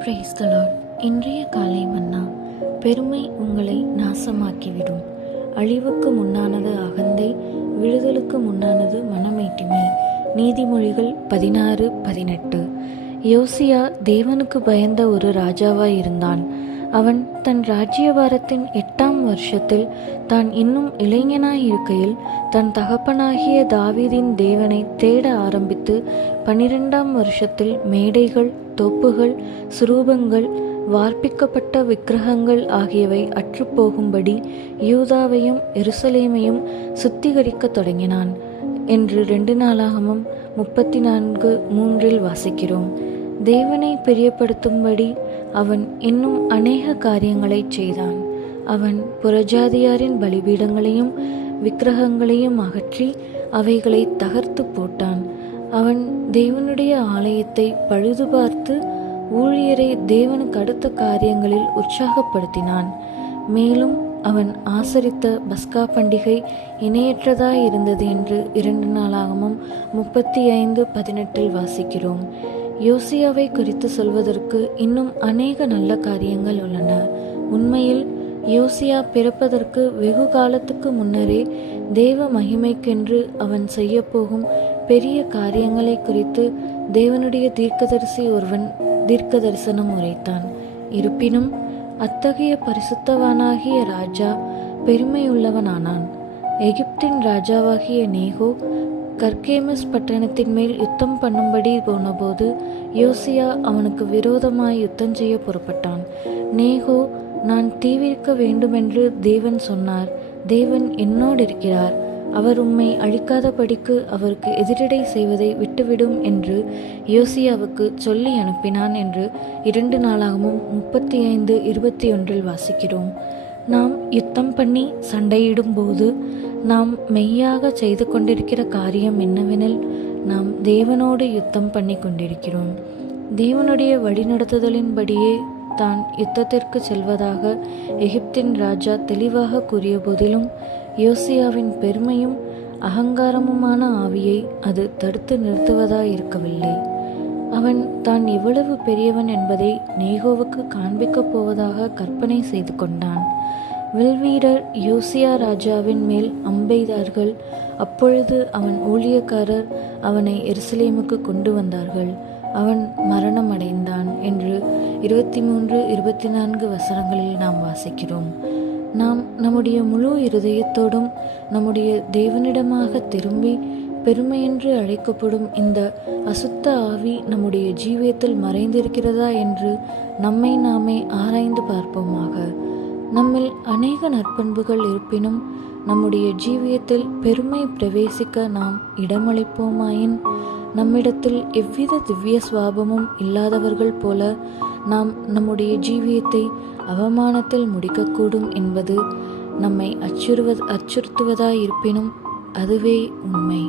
Praise the Lord. இன்றைய காலை மன்னா. பெருமை உங்களை நாசமாக்கிவிடும். அழிவுக்கு முன்னானது அகந்தை, விழுதலுக்கு முன்னானது மனமேட்டிமை. நீதிமொழிகள் 16:18. யோசியா தேவனுக்கு பயந்த ஒரு ராஜாவாய் இருந்தான். அவன் தன் ராஜ்யபாரத்தின் 8ஆம் வருஷத்தில் தான் இன்னும் இளைஞனாய் இருக்கையில் தன் தகப்பனாகிய தாவீதின் தேவனை தேட ஆரம்பித்து 12ஆம் வருஷத்தில் மேடைகள், தோப்புகள், சுரூபங்கள், வார்ப்பிக்கப்பட்ட விக்கிரகங்கள் ஆகியவை அற்றுப்போகும்படி யூதாவையும் எருசலேமையும் சுத்திகரிக்கத் தொடங்கினான் என்று 2 நாளாகமம் 34:3 வாசிக்கிறோம். தேவனை பிரியப்படுத்தும்படி அவன் இன்னும் அநேக காரியங்களை செய்தான். அவன் புறஜாதியாரின் பலிபீடங்களையும் விக்கிரகங்களையும் அகற்றி அவைகளை தகர்த்து போட்டான். அவன் தேவனுடைய ஆலயத்தை பழுது பார்த்து ஊழியரை தேவனுக்கு அடுத்த காரியங்களில் உற்சாகப்படுத்தினான். மேலும் அவன் ஆசரித்த பஸ்கா பண்டிகை இணையற்றதாய் இருந்தது என்று 2 நாளாகமம் 35:18 வாசிக்கிறோம். யோசியாவை குறித்து சொல்வதற்கு இன்னும் அநேக நல்ல காரியங்கள் உள்ளன. உண்மையில் யோசியா பிறப்பதற்கு வெகு காலத்துக்கு முன்னரே தேவ மகிமைக்கென்று அவன் செய்யப்போகும் பெரிய காரியங்களை குறித்து தேவனுடைய தீர்க்கதரிசி ஒருவன் தீர்க்க தரிசனம் உரைத்தான். இருப்பினும் அத்தகைய பரிசுத்தவானாகிய ராஜா பெருமையுள்ளவனானான். எகிப்தின் ராஜாவாகிய நேகோ கர்கேமஸ் பட்டணத்தின் மேல் யுத்தம் பண்ணும்படி போனபோது யோசியா அவனுக்கு விரோதமாய் யுத்தம் செய்ய புறப்பட்டான். நேகோ, நான் தீவிரிக்க வேண்டுமென்று தேவன் சொன்னார். தேவன் என்னோடு இருக்கிறார். அவர் உம்மை அழிக்காதபடிக்கு அவருக்கு எதிரடை செய்வதை விட்டுவிடும் என்று யோசியாவுக்கு சொல்லி அனுப்பினான் என்று 2 நாளாகமும் 35:21 வாசிக்கிறோம். நாம் யுத்தம் பண்ணி சண்டையிடும் போது நாம் மெய்யாக செய்து கொண்டிருக்கிற காரியம் என்னவெனில், நாம் தேவனோடு யுத்தம் பண்ணி கொண்டிருக்கிறோம். தேவனுடைய வழிநடத்துதலின்படியே தான் யுத்தத்திற்கு செல்வதாக எகிப்தின் ராஜா தெளிவாக கூறிய போதிலும் யோசியாவின் பெருமையும் அகங்காரமுமான ஆவியை அது தடுத்து நிறுத்துவதாயிருக்கவில்லை. அவன் தான் எவ்வளவு பெரியவன் என்பதை நேகோவுக்கு காண்பிக்கப் போவதாக கற்பனை செய்து கொண்டான். வில்வீரர் யோசியா ராஜாவின் மேல் அம்பெய்தார்கள். அப்பொழுது அவன் ஊழியக்காரர் அவனை எருசலேமுக்கு கொண்டு வந்தார்கள். அவன் மரணம் அடைந்தான் என்று 23-24 வசனங்களில் நாம் வாசிக்கிறோம். நாம் நம்முடைய முழு இருதயத்தோடும் நம்முடைய தேவனிடமாக திரும்பி பெருமையென்று அழைக்கப்படும் இந்த அசுத்த ஆவி நம்முடைய ஜீவியத்தில் மறைந்திருக்கிறதா என்று நம்மை நாமே ஆராய்ந்து பார்ப்போமாக. நம்மில் அநேக நற்பண்புகள் இருப்பினும் நம்முடைய ஜீவியத்தில் பெருமை பிரவேசிக்க நாம் இடமளிப்போமாயின் நம்மிடத்தில் எவ்வித திவ்ய சுவாபமும் இல்லாதவர்கள் போல நாம் நம்முடைய ஜீவியத்தை அவமானத்தில் முடிக்கக்கூடும் என்பது நம்மை அச்சுறுத்துவதாயிருப்பினும் அதுவே உண்மை.